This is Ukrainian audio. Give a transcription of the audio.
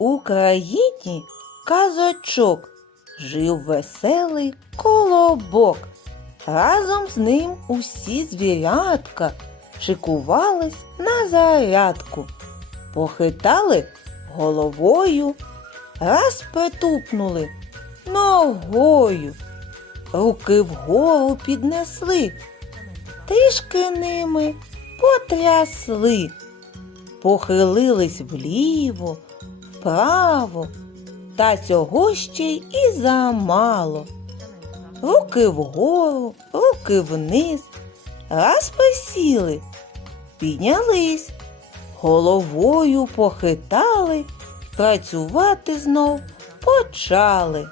Україні казочок. Жив веселий колобок. Разом з ним усі звірятка шикувались на зарядку, похитали головою, раз притупнули ногою, руки вгору піднесли, трішки ними потрясли. Похилились вліво, вправо, та цього ще й і замало. Руки вгору, руки вниз, раз присіли, піднялись, головою похитали, працювати знов почали.